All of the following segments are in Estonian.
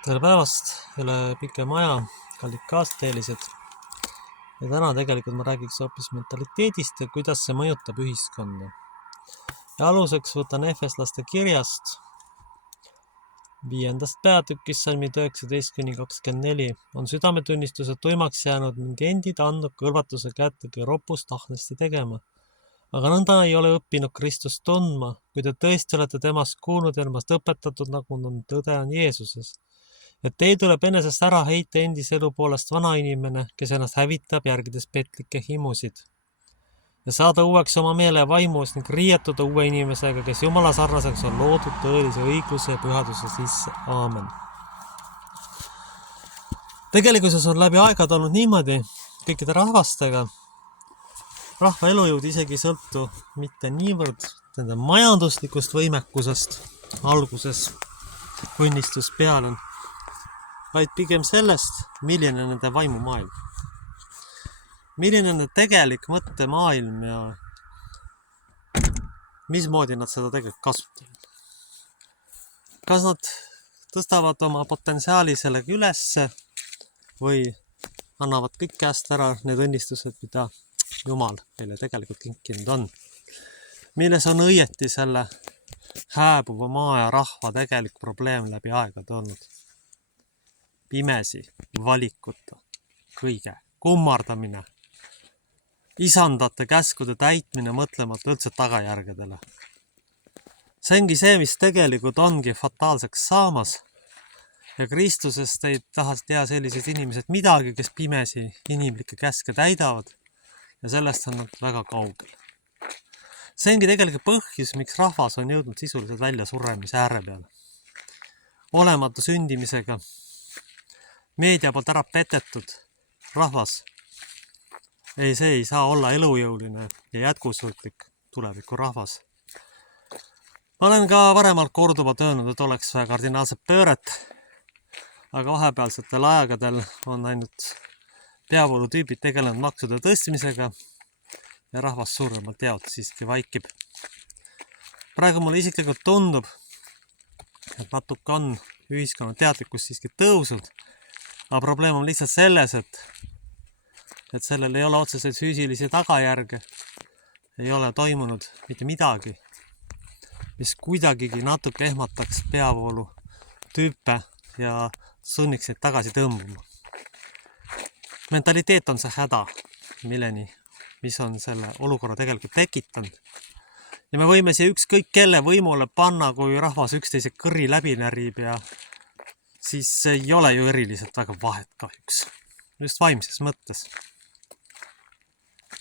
Tere päevast, üle pike maja, kallid kaasteelised. Ja täna tegelikult ma räägiks hoopis mentaliteedist ja kuidas see mõjutab ühiskonda. Ja aluseks võtan Efeslaste kirjast 5. peatükis salmid 19-24 on südametunnistuse tuimaks jäänud ning endid andnud kõlvatuse kättega ropust tahnesti tegema. Aga nõnda ei ole õppinud Kristust tundma, kui te tõesti olete temast kuulnud ja temast õpetatud, nagu tõde on Jeesuses. Et teil tuleb enesest ära heita endise elu poolest vana inimene, kes ennast hävitab järgides petlikke himusid. Ja saada uueks oma meele vaimus ning riietuda uue inimesega, kes Jumala sarnaseks on loodud tõelise õigluse ja pühaduse sisse. Aamen. Tegelikkuses on läbi aegad olnud niimoodi kõikide rahvastega. Rahva elujõud isegi sõltu mitte niivõrd nende majanduslikust võimekusest alguses õnnistus peale, vaid pigem sellest, milline on nende vaimumaailm. Milline on nende tegelik mõttemaailm ja mismoodi nad seda tegelikult kasutavad. Kas nad tõstavad oma potentsiaali sellega ülesse või annavad kõik käest ära need õnnistused, mida Jumal meile tegelikult kinkinud on. Milles on õieti selle hääbuva maa ja rahva tegelik probleem läbi aegade olnud. Pimesi, valikuta, kõige, kummardamine, isandate käskude täitmine mõtlemata üldse tagajärgedele. See ongi see, mis tegelikult ongi fataalseks saamas ja Kristusest ei taha teha sellised inimesed midagi, kes pimesi inimlikke käske täidavad ja sellest on nad väga kaugel. See ongi tegelikult põhjus, miks rahvas on jõudnud sisuliselt välja suremise ääre peale. Olematu sündimisega, meedia poolt ära petetud rahvas. See ei saa olla elujõuline ja jätkusuutlik tuleviku rahvas. Ma olen ka varemalt korduvalt öelnud, et oleks vaja kardinaalset pööret, aga vahepealsetel aegadel on ainult peavoolutüübid tegelenud maksude tõstmisega ja rahvas suuremalt jaolt siiski vaikib. Praegu mulle isiklikult tundub, et natuke on ühiskonna teadlikkus siiski tõusnud, aga probleem on lihtsalt selles, et sellel ei ole otseseid füüsilisi tagajärge, ei ole toimunud mitte midagi, mis kuidagigi natuke ehmataks peavoolu tüüpe ja sunniks neid tagasi tõmbuma. Mentaliteet on see häda, mis on selle olukorra tegelikult tekitanud. Ja me võime siia ükskõik kelle võimule panna, kui rahvas üksteise kõri läbi närib ja siis ei ole ju eriliselt väga vahet kahjuks. Just vaimses mõttes.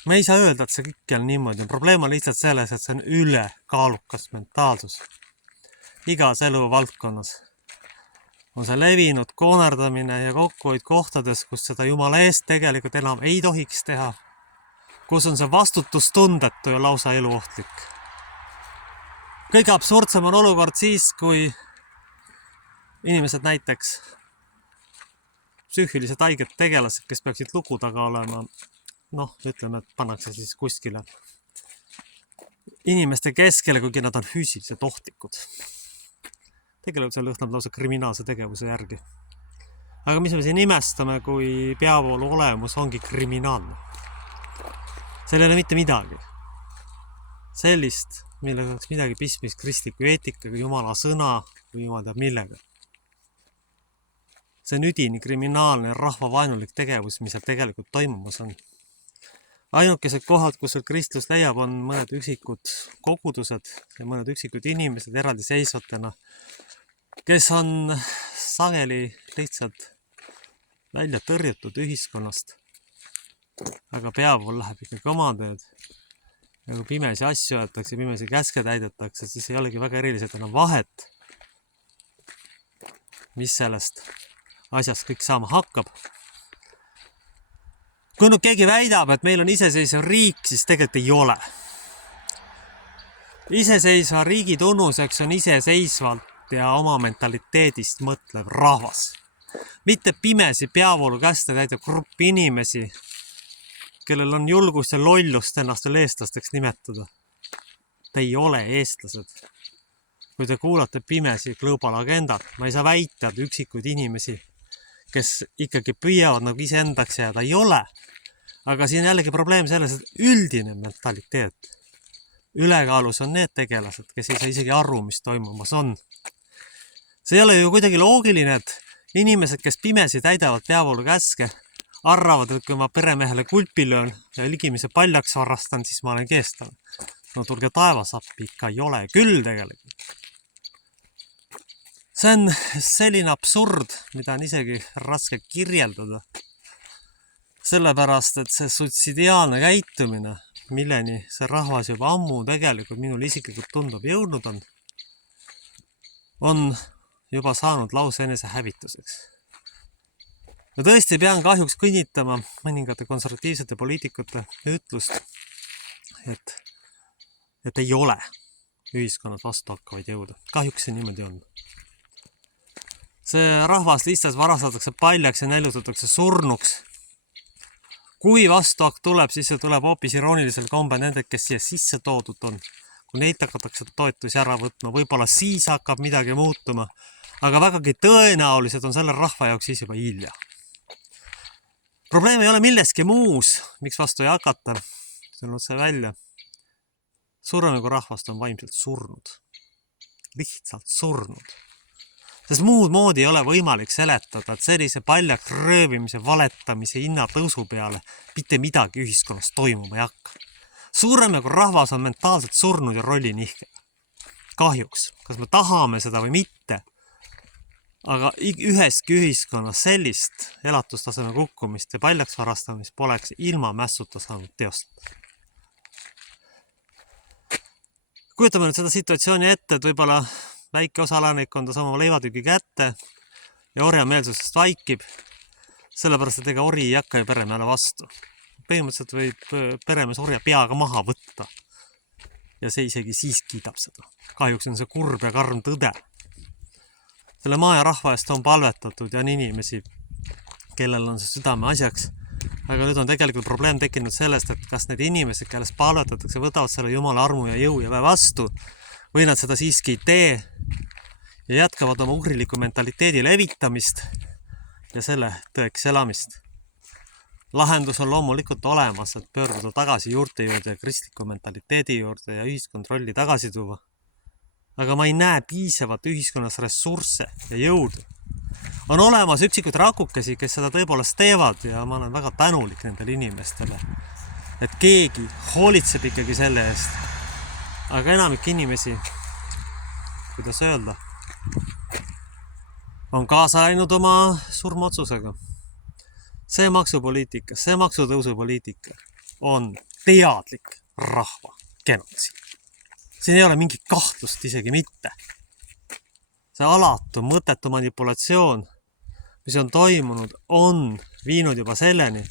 Me ei saa öelda, et see kõik on niimoodi. Probleem on lihtsalt selles, et see on ülekaalukas mentaalsus. Igas eluvaldkonnas on see levinud koonerdamine ja kokkuhoid kohtades, kus seda Jumala eest tegelikult enam ei tohiks teha. Kus on see vastutustundetu ja lausa eluohtlik. Kõige absurdsem on olukord siis, kui inimesed näiteks psüühilised haiged tegelased, kes peaksid lugu taga olema, ütleme, et pannakse siis kuskile inimeste keskele, kuigi nad on füüsiliselt ohtlikud. Tegelikult see lõhnab lausa kriminaalse tegevuse järgi. Aga mis me siin imestame, kui peavoolu olemus ongi kriminaalne? Seal ei ole mitte midagi. Sellist, millega oleks midagi pistmist kristliku eetikaga, Jumala sõna või Jumal teab millega. See on üdini kriminaalne rahvavaenulik tegevus, mis seal tegelikult toimumas on. Ainukesed kohad, kus seal kristlus leiab, on mõned üksikud kogudused ja mõned üksikud inimesed eraldi seisvatena, kes on sageli lihtsalt välja tõrjutud ühiskonnast. Aga peavool läheb ikkagi oma tööd. Ja kui pimesi asju jäetakse, pimesi käske täidetakse, siis ei olegi väga eriliselt enam vahet, mis sellest asjast kõik saama hakkab. Kui nüüd keegi väidab, et meil on iseseisev riik, siis tegelikult ei ole. Iseseisva riigi tunnuseks on iseseisvalt ja oma mentaliteedist mõtlev rahvas. Mitte pimesi peavoolu käste täidab grupp inimesi, kellel on julgust ja lollust ennast veel eestlasteks nimetada. Te ei ole eestlased. kui te kuulate pimesi Global Agendat, ma ei saa väita, et üksikuid inimesi, kes ikkagi püüavad nagu iseendaks jääda, ei ole. Aga siin jällegi probleem selles, et üldine mentaliteet. Ülekaalus on need tegelased, kes ei saa isegi aru, mis toimumas on. See ei ole ju kuidagi loogiline, et inimesed, kes pimesi täidavad peavoolu käske, arvavad, et kui ma peremehele kulpi löön ja ligimise paljaks varastan, siis ma olen keestanud. No tulge taevas appi, ikka ei ole küll tegelikult. See on selline absurd, mida on isegi raske kirjeldada. Sellepärast, et see suitsidiaalne käitumine, milleni see rahvas juba ammu tegelikult minul isiklikult tundub jõudnud on juba saanud lause enese hävituseks. Ja tõesti pean kahjuks kõnnitama mõningate konservatiivsete poliitikute ütlust, et ei ole ühiskonnas vastu hakkavaid jõuda. Kahjuks see niimoodi on. See rahvas lihtsalt varastatakse paljaks ja näljutatakse surnuks. Kui vastuakt tuleb, siis see tuleb hoopis iroonilisel kombel nendel, kes siia sisse toodud on. Kui neid hakatakse toetusi ära võtma, võib-olla siis hakkab midagi muutuma, aga vägagi tõenäoliselt on selle rahva jaoks siis juba hilja. Probleem ei ole milleski muus, miks vastu ei hakata. See on otse välja. Suurem kui rahvast on vaimselt surnud. Lihtsalt surnud. Sest muud moodi ei ole võimalik seletada, et sellise paljaks röövimise, valetamise, hinnatõusu peale mitte midagi ühiskonnas toimuma ei hakka. Suurem kui rahvas on mentaalselt surnud ja rolli nihkeb. Kahjuks, kas me tahame seda või mitte, aga üheski ühiskonnas sellist elatustaseme kukkumist ja paljaks varastamist poleks ilma mässuta saanud teostada. Kujutame nüüd seda situatsiooni ette, et võib-olla väike osa elanikkonda sama leivatüki kätte ja orjameelsusest vaikib, sellepärast, et ega ori ei hakka ju peremehele vastu. Põhimõtteliselt võib peremees orja peaga maha võtta ja see isegi siis kiidab seda. Kahjuks on see kurb ja karm tõde. Selle maa ja rahva eest on palvetatud ja on inimesi, kellel on see südame asjaks, aga nüüd on tegelikult probleem tekkinud sellest, et kas need inimesed, kellest palvetatakse, võtavad selle Jumala armu ja jõu ja väe vastu või nad seda siiski ei tee ja jätkavad oma ugriliku mentaliteedi levitamist ja selle tõeks elamist. Lahendus on loomulikult olemas, et pöörduda tagasi juurte juurde ja kristliku mentaliteedi juurde ja ühiskontrolli tagasi tuua. Aga ma ei näe piisavat ühiskonnas ressursse ja jõudu. On olemas üksikud rakukesi, kes seda tõepoolest teevad ja ma olen väga tänulik nendele inimestele, et keegi hoolitseb ikkagi selle eest. Aga enamik inimesi, kuidas öelda, on kaasa läinud oma surmaotsusega. See maksupoliitika, see maksutõusupoliitika on teadlik rahva genotsiid. Siin ei ole mingit kahtlust isegi mitte. See alatu mõttetu manipulatsioon, mis on toimunud, on viinud juba selleni,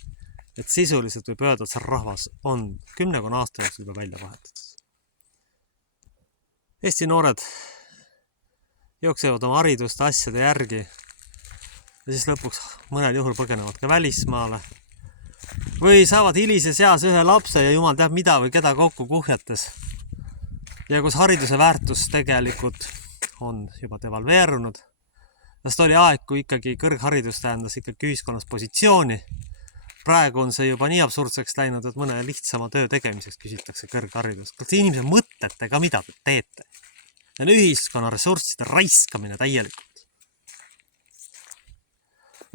et sisuliselt võib öelda, et see rahvas on 10 aasta jooksul juba välja vahetatud. Eesti noored jooksevad oma hariduste asjade järgi ja siis lõpuks mõnel juhul põgenevad ka välismaale või saavad hilises eas ühe lapse ja jumal teab mida või keda kokku kuhjates ja kus hariduse väärtus tegelikult on juba devalveerunud. Sest oli aeg, kui ikkagi kõrgharidus tähendas ikkagi ühiskonnas positsiooni. Praegu on see juba nii absurdseks läinud, et mõne lihtsama töö tegemiseks küsitakse kõrgharidust. Kas inimese mõtete ka mida te teete? Ja ühiskonna ressursside raiskamine täielikult.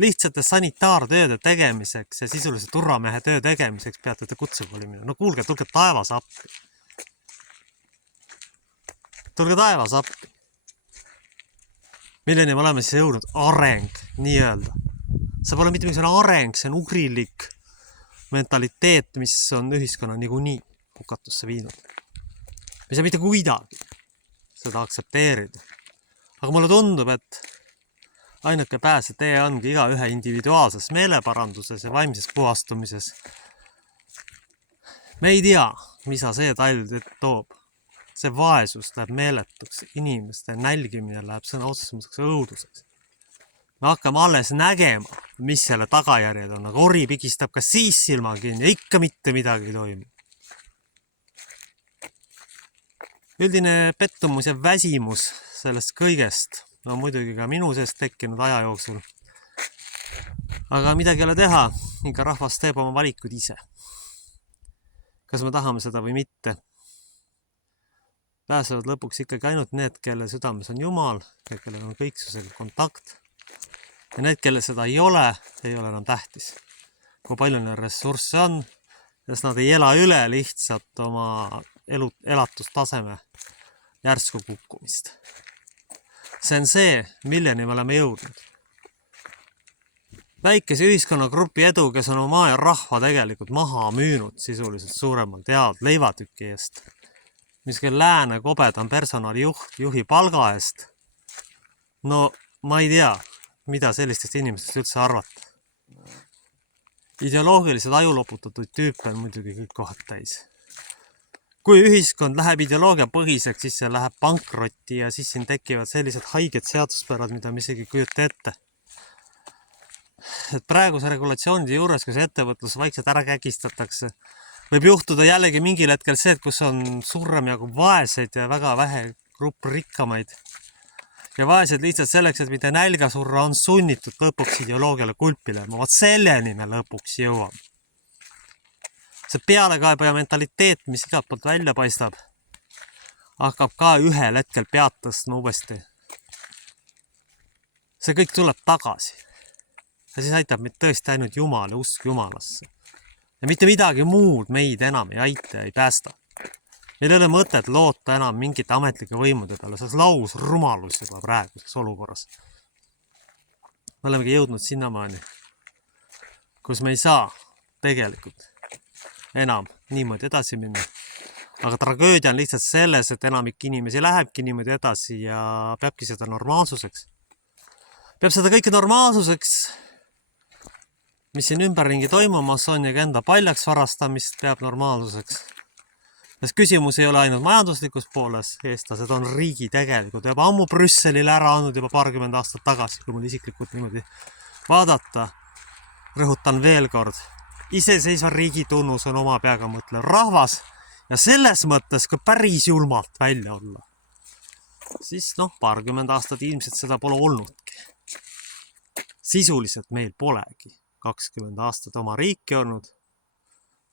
Lihtsate sanitaartööde tegemiseks ja sisuliselt turvamehe töö tegemiseks peate te kutsekooli minna. No kuulge, tulge taevas appi. Tulge taevas appi. Milleni me oleme siis jõudnud? Areng, nii öelda. See pole mitte mingisugune areng, see on ugrilik mentaliteet, mis on ühiskonna niikuinii hukatusse viinud. Me ei saa mitte kuidagi seda aktsepteerida. Aga mulle tundub, et ainuke pääse tee ongi iga ühe individuaalses meeleparanduses ja vaimses puhastumises. Me ei tea, mida see talv toob. See vaesus läheb meeletuks, inimeste nälgimine läheb sõna otsesemaks õuduseks. Me hakkame alles nägema, mis selle tagajärjed on, aga ori pigistab ka siis silma kinni ja ikka mitte midagi ei toimu. Üldine pettumus ja väsimus sellest kõigest on muidugi ka minu seest tekkinud aja jooksul. Aga midagi ei ole teha, ikka rahvas teeb oma valikud ise. Kas me tahame seda või mitte? Pääsevad lõpuks ikkagi ainult need, kelle südames on Jumal ja kellel on kõiksusega kontakt. Ja need, kelle seda ei ole enam tähtis. Kui palju neil ressursse on, sest nad ei ela üle lihtsalt oma elatustaseme järsku kukkumist. See on see, milleni me oleme jõudnud. Väikese ühiskonnagrupi edu, kes on oma ja rahva tegelikult maha müünud sisuliselt suuremalt head leivatüki eest, mis kell lääne kobedam personalijuht juhi palga eest. No ma ei tea, mida sellistest inimestest üldse arvata. Ideoloogilised ajuloputatud tüüpe on muidugi kõik kohad täis. Kui ühiskond läheb ideoloogia põhiseks, siis see läheb pankrotti ja siis siin tekivad sellised haiged seaduspärad, mida me isegi kujuta ette. Et praeguse regulatsioonide juures, kus ettevõtlus vaikselt ära kägistatakse, võib juhtuda jällegi mingil hetkel see, et kus on suurem jagu vaeseid ja väga vähe grupp rikkamaid. Ja vaesed lihtsalt selleks, et mitte nälga surra, on sunnitud lõpuks ideoloogiale kulpile. Vaat selleni me lõpuks jõuame. See pealekaebaja mentaliteet, mis igalt poolt välja paistab, hakkab ka ühel hetkel pead tõstma uuesti. See kõik tuleb tagasi. Ja siis aitab meid tõesti ainult Jumal ja usk Jumalasse. Ja mitte midagi muud meid enam ei aita ja ei päästa. Meil ei ole mõtet loota enam mingite ametlike võimude peale, see on laus rumalus juba praeguses olukorras. Me olemegi jõudnud sinnamaani, kus me ei saa tegelikult enam niimoodi edasi minna. Aga tragöödia on lihtsalt selles, et enamik inimesi lähebki niimoodi edasi ja peabki seda normaalsuseks. Peab seda kõike normaalsuseks, mis siin ümberringi toimumas on ja ka enda paljaks varastamist peab normaalsuseks. Sest küsimus ei ole ainult majanduslikus pooles, eestlased on riigi tegelikult juba ammu Brüsselile ära andnud juba paarkümmend aastat tagasi, kui mul isiklikult niimoodi vaadata. Rõhutan veel kord, iseseisva riigi tunnus on oma peaga mõtlev rahvas ja selles mõttes ka päris julmalt välja olla. Siis paarkümmend aastat ilmselt seda pole olnudki. Sisuliselt meil polegi 20 aastat oma riiki olnud.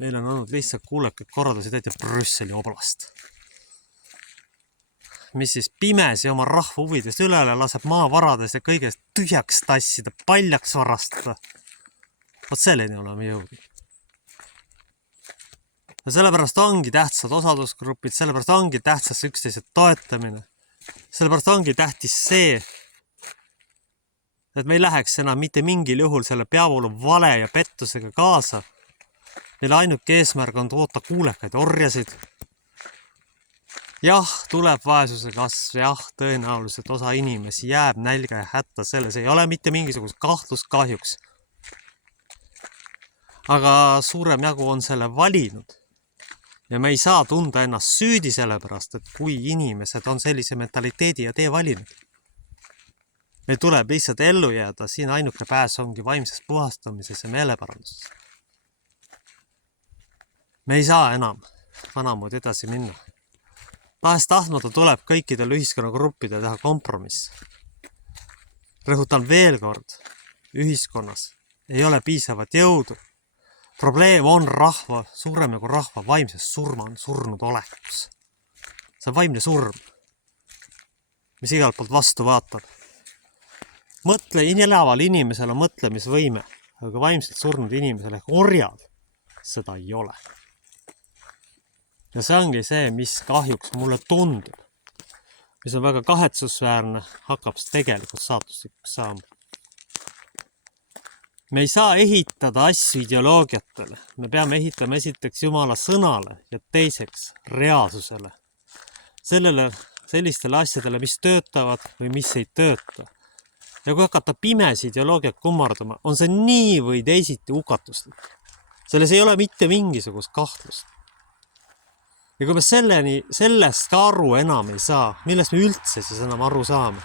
Meil on olnud lihtsalt kuulekad korraldusi täita Brüsseli oblast. Mis siis pimesi oma rahva huvidest ülele laseb maavarades ja kõigest tühjaks tassida, paljaks varastada. Vot selleni oleme jõudnud. Ja sellepärast ongi tähtsad osalusgrupid, sellepärast ongi tähtsas üksteise toetamine. Sellepärast ongi tähtis see, et me ei läheks enam mitte mingil juhul selle peavoolu vale ja pettusega kaasa. Neil ainuke eesmärk on toota kuulekaid orjasid. Jah, tuleb vaesuse kasv, jah, tõenäoliselt osa inimesi jääb nälga ja hätta selles. Ei ole mitte mingisugust kahtlust kahjuks. Aga suurem jagu on selle valinud. Ja me ei saa tunda ennast süüdi sellepärast, et kui inimesed on sellise mentaliteedi ja tee valinud. Meil tuleb lihtsalt ellu jääda, siin ainuke pääs ongi vaimses puhastamises ja meeleparanduses. Me ei saa enam vanamoodi edasi minna. Tahest tahtmata tuleb kõikidel ühiskonnagruppidel teha kompromiss. Rõhutan veel kord, ühiskonnas ei ole piisavat jõudu. Probleem on rahva, suurem nagu rahva vaimses surnud olekus. See on vaimne surm, mis igalt poolt vastu vaatab. Mõtle, inelaval inimesel on mõtlemisvõime, aga vaimselt surnud inimesel ehk orjal seda ei ole. Ja see ongi see, mis kahjuks mulle tundub, mis on väga kahetsusväärne, hakkab tegelikult saatuslikuks saama. Me ei saa ehitada asju ideoloogiatele. Me peame ehitama esiteks Jumala sõnale ja teiseks reaalsusele. Sellistele asjadele, mis töötavad või mis ei tööta. Ja kui hakata pimesi ideoloogiat kummardama, on see nii või teisiti hukatuslik. Selles ei ole mitte mingisugust kahtlust. Ja kui me sellest aru enam ei saa, millest me üldse siis enam aru saame?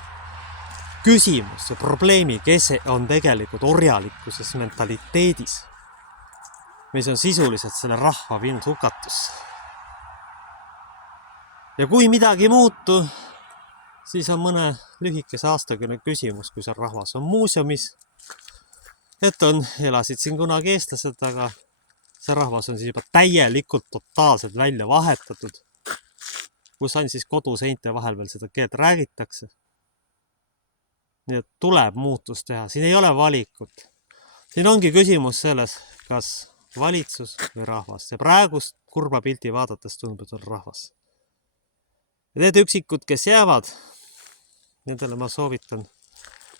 Küsimus ja probleemi kese on tegelikult orjalikkuses mentaliteedis, mis on sisuliselt selle rahva viinud hukatusse. Ja kui midagi ei muutu, siis on mõne lühikese aastakümne küsimus, kui see rahvas on muuseumis, et elasid siin kunagi eestlased, aga see rahvas on siis juba täielikult totaalselt välja vahetatud, kus on siis koduseinte vahel veel seda keelt räägitakse. Nii et tuleb muutus teha, siin ei ole valikut. Siin ongi küsimus selles, kas valitsus või rahvas. Ja praegust kurba pilti vaadates tundub, et on rahvas. Ja need üksikud, kes jäävad, nendele ma soovitan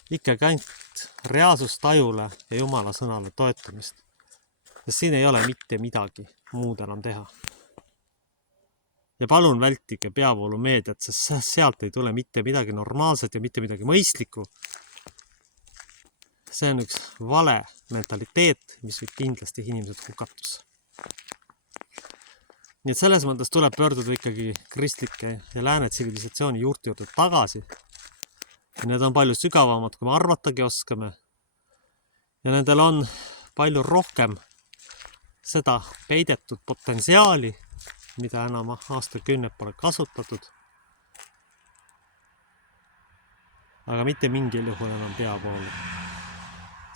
ikkagi ainult reaalsustajule ja Jumala sõnale toetamist. Sest siin ei ole mitte midagi muud enam teha. Ja palun vältige peavoolumeediat, sest sealt ei tule mitte midagi normaalset ja mitte midagi mõistlikku. See on üks vale mentaliteet, mis võib kindlasti inimesed hukatusse. Nii et selles mõttes tuleb pöörduda ikkagi kristlike ja lääne tsivilisatsiooni juurte juurde tagasi. Ja need on palju sügavamad, kui me arvatagi oskame. Ja nendel on palju rohkem seda peidetud potentsiaali, mida enam aastakümneid pole kasutatud. Aga mitte mingil juhul enam peavoolu.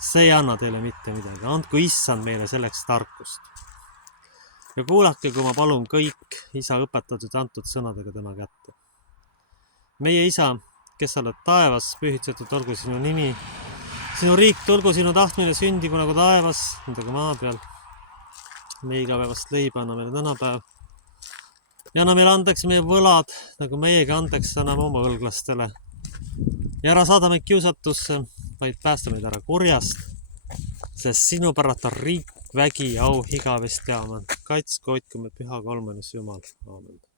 See ei anna teile mitte midagi. Andku issand meile selleks tarkust. Ja kuulake, kui ma palun kõik isa õpetatud ja antud sõnadega tema kätte. Meie isa, kes sa oled taevas, pühitsetud olgu sinu nimi. Sinu riik tulgu sinu tahtmine sündigu nagu taevas, nagu maa peal. Meie igapäevast leiba anna meile tänapäev. Ja anna meile andeks meie võlad, nagu meiega andeks anname oma võlglastele. Ja ära saada meid kiusatusse, vaid päästa meid ära kurjast, sest sinu pärast on riik, vägi, au, igavest ja amen. Kaitsku, hoidku me püha kolmanes Jumal. Aamen.